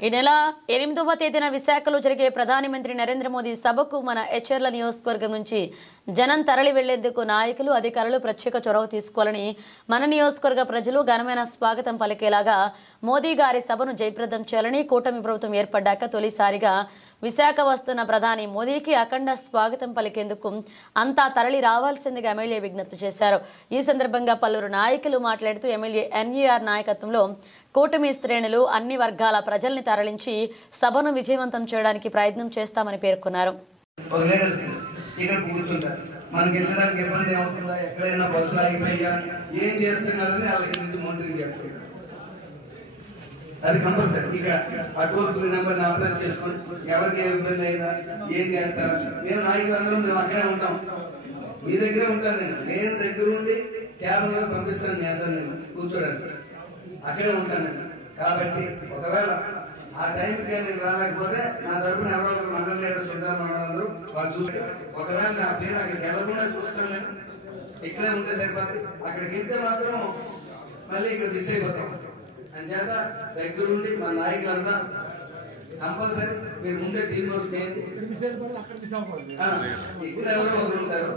ఈ నెల 8వ తేదీన విశాఖలో జరిగే ప్రధానమంత్రి నరేంద్ర మోదీ సభకు మన ఎచ్చెర్ల నియోజకవర్గం నుంచి జనం తరలి వెళ్లేందుకు నాయకులు అధికారులు ప్రత్యేక చొరవ తీసుకోవాలని మన నియోజకవర్గ ప్రజలు ఘనమైన స్వాగతం పలికేలాగా మోదీ గారి సభను జయప్రదం చేయాలని కూటమి ప్రభుత్వం ఏర్పడ్డాక తొలిసారిగా విశాఖ వస్తున్న ప్రధాని మోదీకి అఖండ స్వాగతం పలికేందుకు అంతా తరలి రావాల్సిందిగా ఎమ్మెల్యే విజ్ఞప్తి చేశారు। ఈ సందర్భంగా పలువురు నాయకులు మాట్లాడుతూ ఎమ్మెల్యే ఎన్ఈఆర్ నాయకత్వంలో కూటమి శ్రేణులు అన్ని వర్గాల ప్రజల్ని తరలించి సభను విజయవంతం చేయడానికి ప్రయత్నం చేస్తామని పేర్కొన్నారు। అది కంపల్సరీ ఇక ఆ టోల్ ఫ్రీ నెంబర్ని అప్లై చేసుకొని ఎవరికి ఏ ఇబ్బంది అయినా ఏం చేస్తారు మేము నాయకులందరూ మేము అక్కడే ఉంటాం, మీ దగ్గరే ఉంటాను నేను దగ్గర ఉండి క్యాబ్లో పంపిస్తాను, నేను కూర్చోడానికి అక్కడే ఉంటాను। కాబట్టి ఒకవేళ ఆ టైంకి నేను రాలేకపోతే నా తరపున ఎవరో ఒకరు మండల లీడర్స్ ఉంటారు, మండలందరూ వాళ్ళు చూసి ఒకవేళ నా పేరు అక్కడికి వెళ్ళకుండా చూస్తాను, నేను ఇక్కడే ఉంటే సరిపోతుంది। అక్కడికి వెళ్తే మాత్రం మళ్ళీ ఇక్కడ మిస్ అయిపోతాం అంచేత దగ్గరుండి మా నాయకులంతా కంపల్సరీ మీరు ముందే టీం వర్క్ చేయండి। ఇక్కడ ఎవరో ఒకరు ఉంటారు,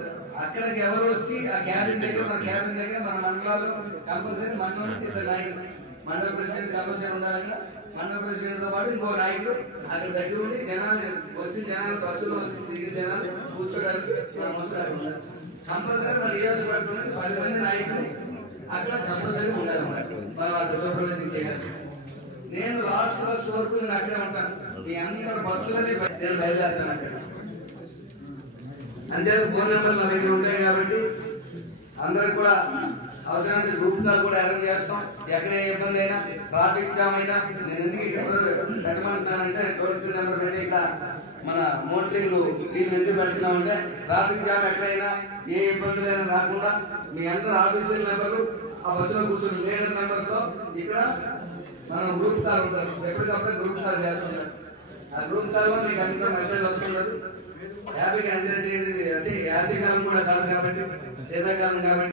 అక్కడికి ఎవరు వచ్చి ఆ క్యాబిన్ దగ్గర మన మండలాలు కంపల్సరీ మండలం నుంచి ఇద్దరు నాయకులు, మండల ప్రెసిడెంట్ కంపల్సరీ ఉండాలి, మండల ప్రెసిడెంట్ తో పాటు ఇంకో నాయకుడు అక్కడ దగ్గర ఉండి జనాలు వచ్చిన జనాలు బస్సులో తిరిగిన జనాలు కూర్చోడానికి కంపల్సరీ మన నియోజకవర్గం 10 మంది నాయకులు అక్కడ కంపల్సరీ ఉండాలన్నమాట। మనం అక్కడ సూపర్వైజింగ్ చేయాలి। నేను లాస్ట్ బస్ వరకు నేను అక్కడే ఉంటాను, మీ అందరు బస్సులని నేను బయలుదేరుతాను అక్కడ। అంతే ఫోన్ నెంబర్లు నా దగ్గర ఉంటాయి కాబట్టి అందరికి కూడా అవసరమైతే గ్రూప్ కాల్ కూడా అరేంజ్ చేస్తాం। ఎక్కడ ఇబ్బంది అయినా ట్రాఫిక్ జామ్ అయినా నేను ఎందుకు ఇక్కడ పెట్టమంటున్నానంటే టోల్ ఫ్రీ నెంబర్ పెట్టి ఇక్కడ మన మోటరింగ్ వీళ్ళు ఎందుకు పెడుతున్నామంటే ట్రాఫిక్ జామ్ ఎక్కడైనా ఏ ఇబ్బందులైనా రాకుండా మీ అందరు ఆఫీసర్ నెంబర్లు ఆ బస్సులో కూర్చుని లీడర్ నెంబర్ తో ఇక్కడ మనం గ్రూప్ కాల్ ఉంటారు, ఎప్పటికప్పుడు గ్రూప్ కాల్ చేస్తుంటారు। ఆ గ్రూప్ కాల్ వల్ల మీకు అంతా మెసేజ్ వస్తున్నది, హ్యాపీగా ఎంజాయ్ చేయండి। యాసీకాలం కూడా కాదు కాబట్టి శీతాకాలం కాబట్టి